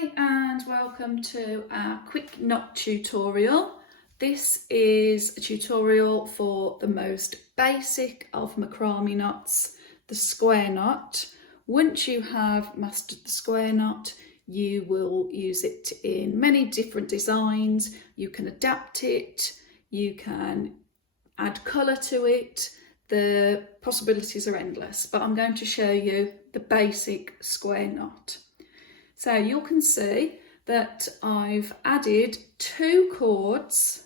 Hi and welcome to our quick knot tutorial. This is a tutorial for the most basic of macrame knots, the square knot. Once you have mastered the square knot, you will use it in many different designs. You can adapt it, you can add colour to it. The possibilities are endless, but I'm going to show you the basic square knot. So you can see that I've added 2 cords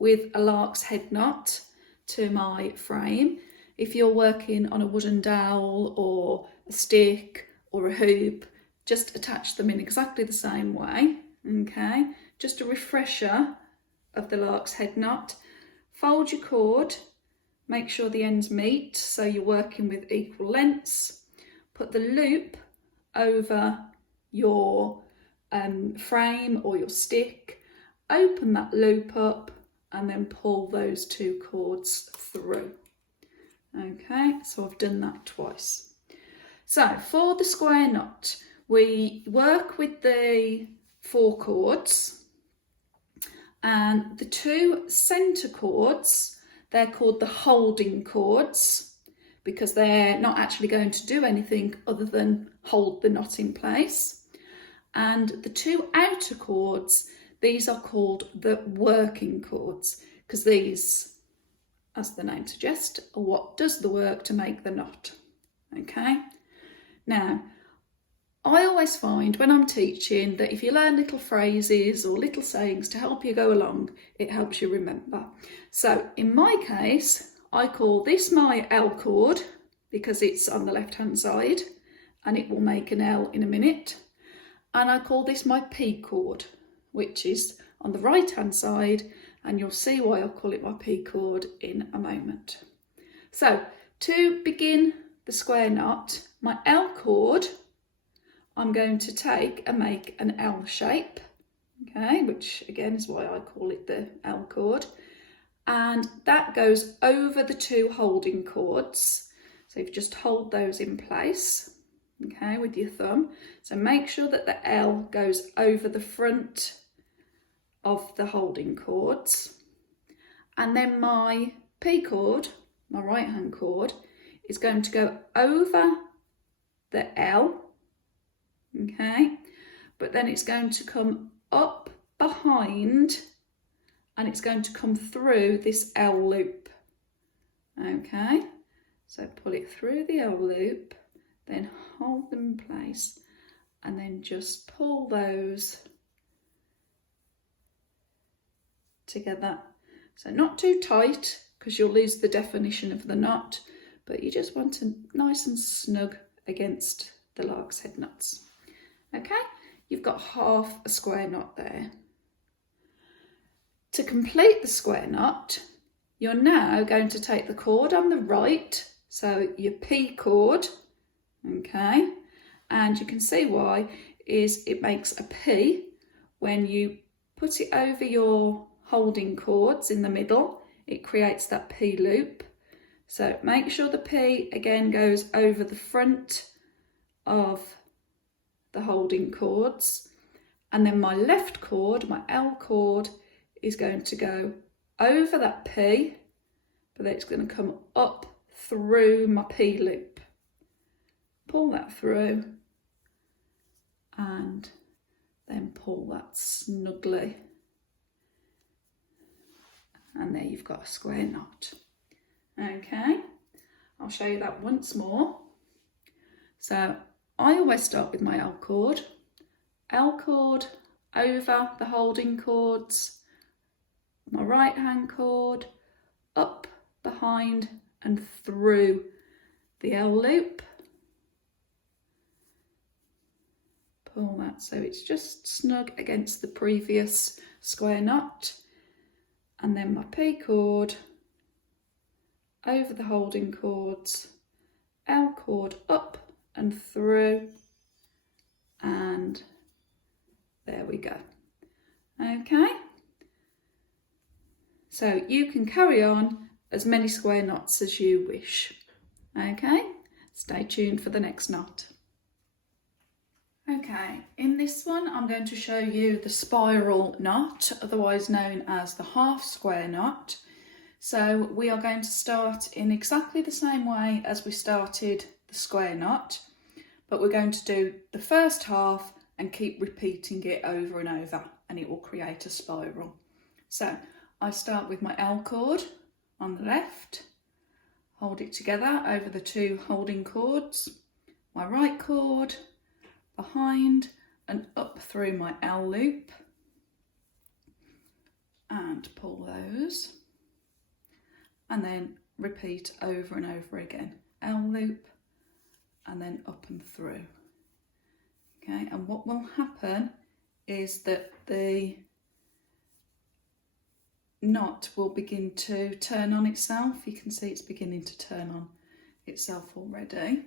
with a lark's head knot to my frame. If you're working on a wooden dowel or a stick or a hoop, just attach them in exactly the same way, okay? Just a refresher of the lark's head knot. Fold your cord, make sure the ends meet so you're working with equal lengths. Put the loop over your frame or your stick, open that loop up and then pull those 2 cords through. Okay, so I've done that twice. So for the square knot, we work with the 4 cords, and the 2 centre cords, they're called the holding cords because they're not actually going to do anything other than hold the knot in place. And the 2 outer cords, these are called the working cords because these, as the name suggests, are what does the work to make the knot. Okay, now I always find when I'm teaching that if you learn little phrases or little sayings to help you go along, it helps you remember. So in my case, I call this my L cord because it's on the left hand side and it will make an L in a minute. And I call this my P cord, which is on the right hand side, and you'll see why I'll call it my P cord in a moment. So to begin the square knot, my L cord, I'm going to take and make an L shape, okay, which again is why I call it the L cord. And that goes over the 2 holding cords. So you just hold those in place, okay, with your thumb. So make sure that the L goes over the front of the holding cords. And then my P cord, my right hand cord, is going to go over the L, okay, but then it's going to come up behind and it's going to come through this L loop, okay. So pull it through the L loop, then hold them in place and then just pull those together. So not too tight because you'll lose the definition of the knot, but you just want to nice and snug against the lark's head knots. Okay, you've got half a square knot there. To complete the square knot, you're now going to take the cord on the right, so your P cord, okay, and you can see why is it makes a P when you put it over your holding cords in the middle, it creates that P loop. So make sure the P again goes over the front of the holding cords, and then my left cord, my L cord, is going to go over that P, but then it's going to come up through my P loop. Pull that through and then pull that snugly, and there you've got a square knot. Okay, I'll show you that once more. So I always start with my L cord over the holding cords, my right hand cord up behind and through the L loop. Pull that so it's just snug against the previous square knot, and then my P cord over the holding cords, L cord up and through, and there we go. Okay, so you can carry on as many square knots as you wish. Okay, stay tuned for the next knot. Okay, in this one I'm going to show you the spiral knot, otherwise known as the half square knot. So we are going to start in exactly the same way as we started the square knot, but we're going to do the first half and keep repeating it over and over, and it will create a spiral. So I start with my L cord on the left, hold it together over the two holding cords, my right cord behind and up through my L loop, and pull those, and then repeat over and over again. L loop and then up and through. Okay, and what will happen is that the knot will begin to turn on itself. You can see it's beginning to turn on itself already.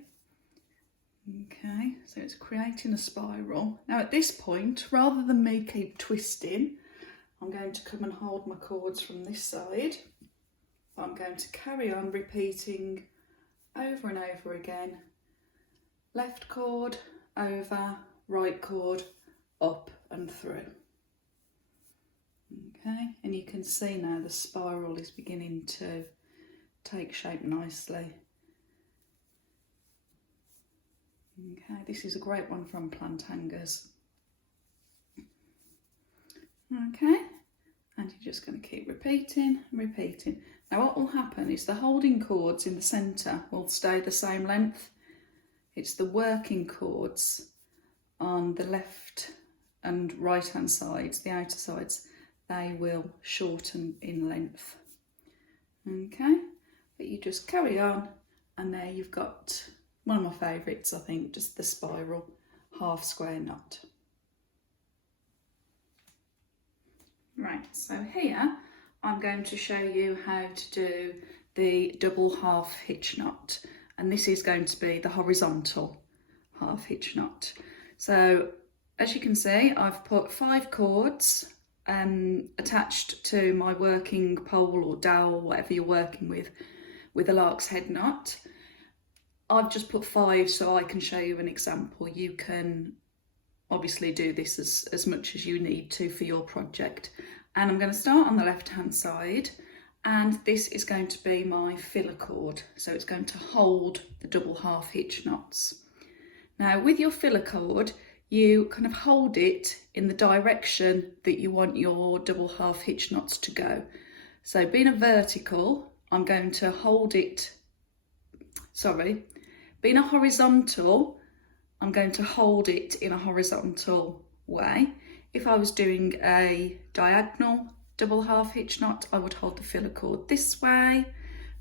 Okay, so it's creating a spiral. Now at this point, rather than me keep twisting, I'm going to come and hold my cords from this side. I'm going to carry on repeating over and over again. Left cord, over, right cord, up and through. Okay, and you can see now the spiral is beginning to take shape nicely. Okay, this is a great one from plant hangers. Okay, and you're just going to keep repeating and repeating. Now what will happen is the holding cords in the centre will stay the same length. It's the working cords on the left and right hand sides, the outer sides, they will shorten in length. Okay, but you just carry on, and there you've got one of my favourites, I think, just the spiral half square knot. Right, so here I'm going to show you how to do the double half hitch knot, and this is going to be the horizontal half hitch knot. So as you can see, I've put 5 cords attached to my working pole or dowel, whatever you're working with a lark's head knot. I've just put 5 so I can show you an example. You can obviously do this as much as you need to for your project. And I'm going to start on the left hand side, and this is going to be my filler cord. So it's going to hold the double half hitch knots. Now with your filler cord, you kind of hold it in the direction that you want your double half hitch knots to go. So being a vertical, I'm going to hold it, being a horizontal, I'm going to hold it in a horizontal way. If I was doing a diagonal double half hitch knot, I would hold the filler cord this way.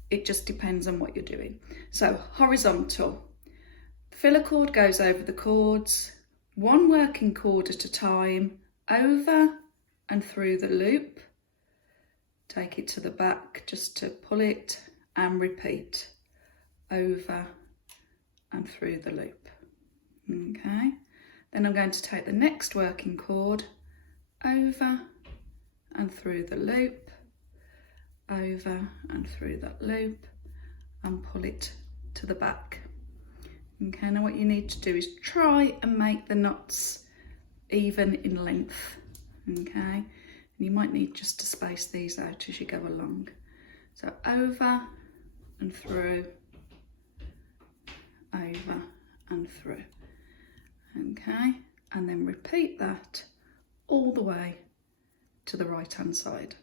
It just depends on what you're doing. So horizontal, filler cord goes over the cords, 1 working cord at a time, over and through the loop. Take it to the back just to pull it, and repeat over and through the loop. Okay, then I'm going to take the next working cord, over and through the loop, over and through that loop, and pull it to the back. Okay, now what you need to do is try and make the knots even in length. Okay, and you might need just to space these out as you go along. So over and through, over and through. Okay, and then repeat that all the way to the right hand side.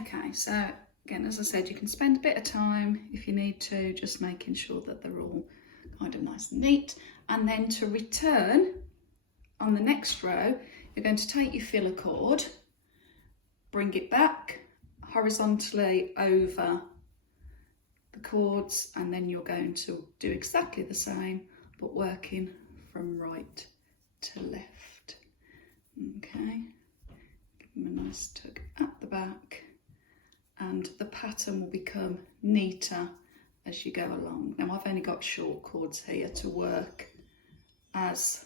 Okay, so again, as I said, you can spend a bit of time if you need to, just making sure that they're all kind of nice and neat. And then to return on the next row, you're going to take your filler cord, bring it back horizontally over the cords, and then you're going to do exactly the same, but working from right to left. Okay, give them a nice tug at the back, and the pattern will become neater as you go along. Now I've only got short cords here to work as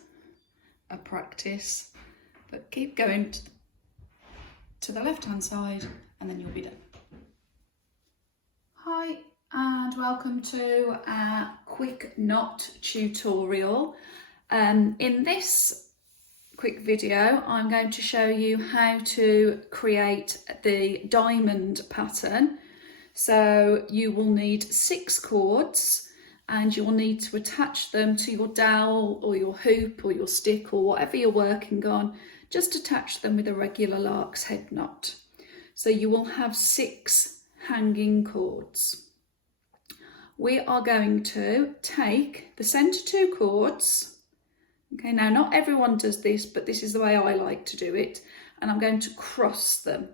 a practice, but keep going to the left hand side and then you'll be done. Hi and welcome to our quick knot tutorial. In this quick video I'm going to show you how to create the diamond pattern. So you will need 6 cords and you'll need to attach them to your dowel or your hoop or your stick or whatever you're working on. Just attach them with a regular lark's head knot. So you will have 6 hanging cords. We are going to take the centre 2 cords. Okay, now not everyone does this, but this is the way I like to do it, and I'm going to cross them.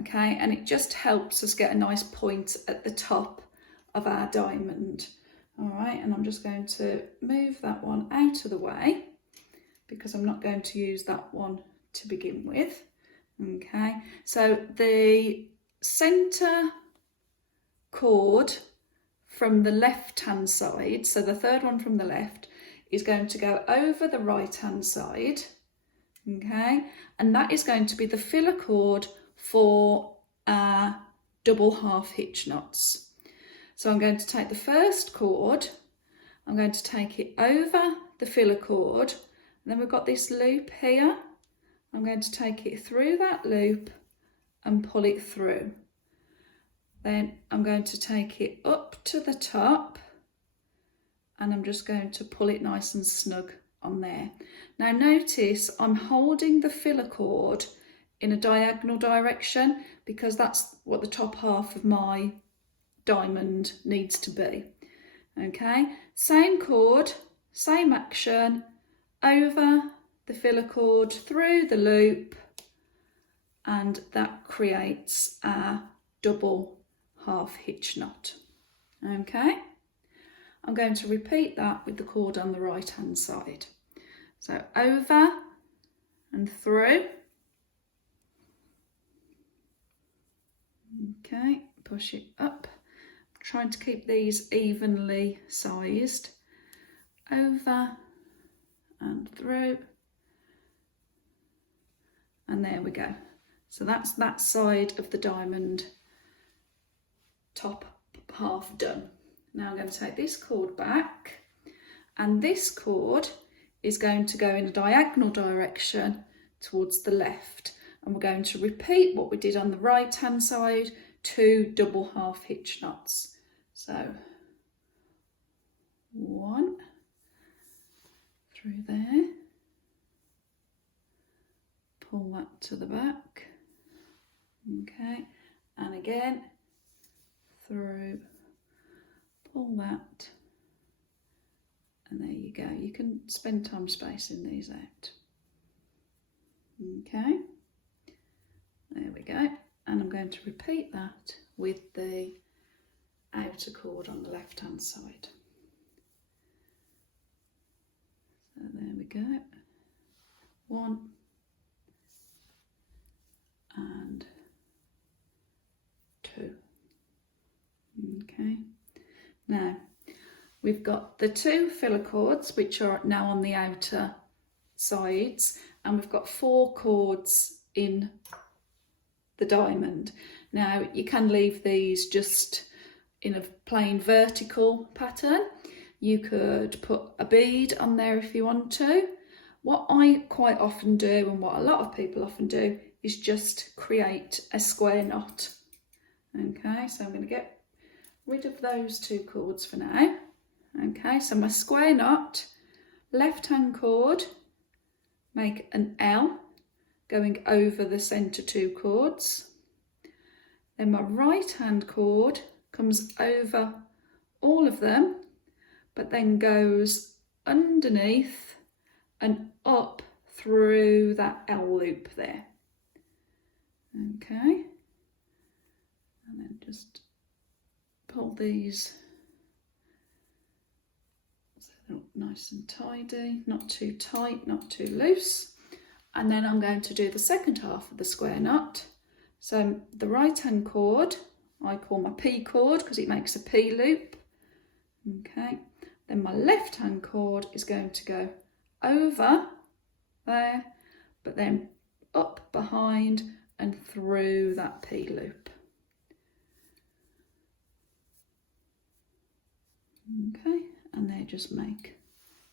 Okay, and it just helps us get a nice point at the top of our diamond. All right, and I'm just going to move that one out of the way because I'm not going to use that one to begin with. Okay, so the centre cord from the left hand side, so the third one from the left, is going to go over the right hand side. Okay, and that is going to be the filler cord for our double half hitch knots. So I'm going to take the first cord, I'm going to take it over the filler cord, and then we've got this loop here. I'm going to take it through that loop and pull it through. Then I'm going to take it up to the top and I'm just going to pull it nice and snug on there. Now notice I'm holding the filler cord in a diagonal direction because that's what the top half of my diamond needs to be. Okay, same cord, same action, over the filler cord, through the loop, and that creates our double half hitch knot. Okay, I'm going to repeat that with the cord on the right hand side. So over and through. Okay, push it up. I'm trying to keep these evenly sized. Over and through. And there we go. So that's that side of the diamond top half done. Now I'm going to take this cord back, and this cord is going to go in a diagonal direction towards the left, and we're going to repeat what we did on the right hand side, 2 double half hitch knots. So 1 through there, pull that to the back, okay, and again through, pull that, and there you go. You can spend time spacing these out. Okay, there we go, and I'm going to repeat that with the outer cord on the left hand side. So there we go, 1 and 2. Okay, now we've got the 2 filler cords which are now on the outer sides, and we've got 4 cords in the diamond. Now you can leave these just in a plain vertical pattern. You could put a bead on there if you want to. What I quite often do, and what a lot of people often do, is just create a square knot. Okay, so I'm going to get rid of those 2 cords for now. Okay, so my square knot, left hand cord, make an L going over the centre 2 cords. Then my right hand cord comes over all of them, but then goes underneath and up through that L loop there. Okay, and then just pull these so they look nice and tidy, not too tight, not too loose. And then I'm going to do the second half of the square knot. So the right hand cord I call my P cord because it makes a P loop. Okay, then my left hand cord is going to go over there, but then up behind and through that P loop. Okay, and there just make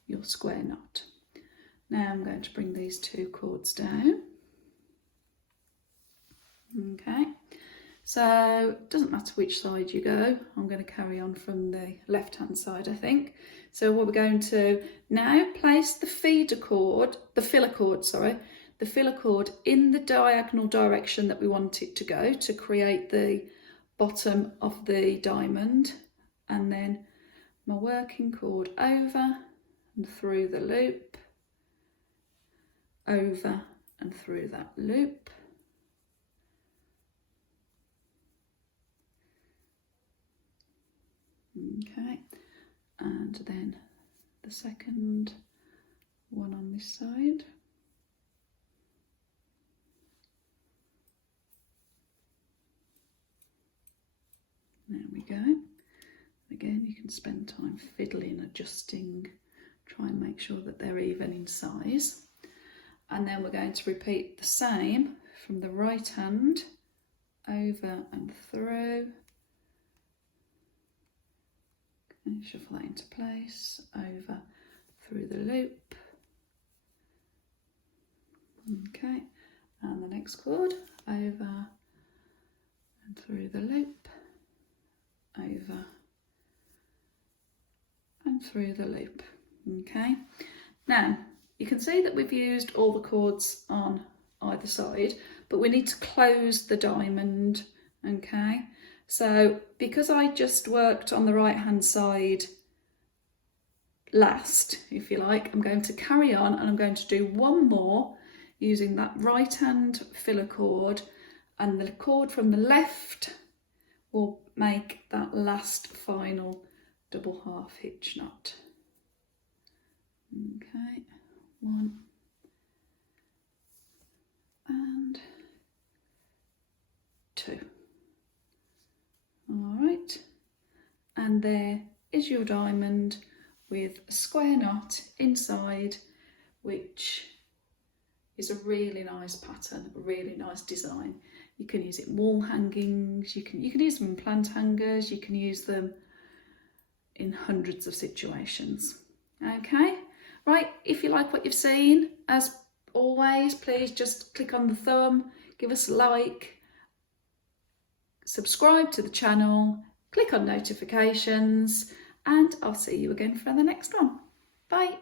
your square knot. Now I'm going to bring these 2 cords down. Okay, so it doesn't matter which side you go. I'm going to carry on from the left hand side, I think. So what we're going to now place the filler cord in the diagonal direction that we want it to go to create the bottom of the diamond, and then my working cord over and through the loop, over and through that loop. Okay, and then the second one on this side. There we go. Again, you can spend time fiddling, adjusting, try and make sure that they're even in size. And then we're going to repeat the same from the right hand, over and through. And shuffle that into place, over, through the loop. Okay, and the next cord, over and through the loop, over and through the loop. Okay, now you can see that we've used all the cords on either side, but we need to close the diamond. Okay, so because I just worked on the right hand side last, if you like, I'm going to carry on and I'm going to do one more using that right hand filler cord, and the cord from the left will make that last final double half hitch knot. Okay, 1 and 2. All right, and there is your diamond with a square knot inside, which is a really nice pattern, a really nice design. You can use it in wall hangings, you can use them in plant hangers, you can use them in hundreds of situations. Okay, right, if you like what you've seen, as always, please just click on the thumb, give us a like, subscribe to the channel, click on notifications, and I'll see you again for the next one. Bye.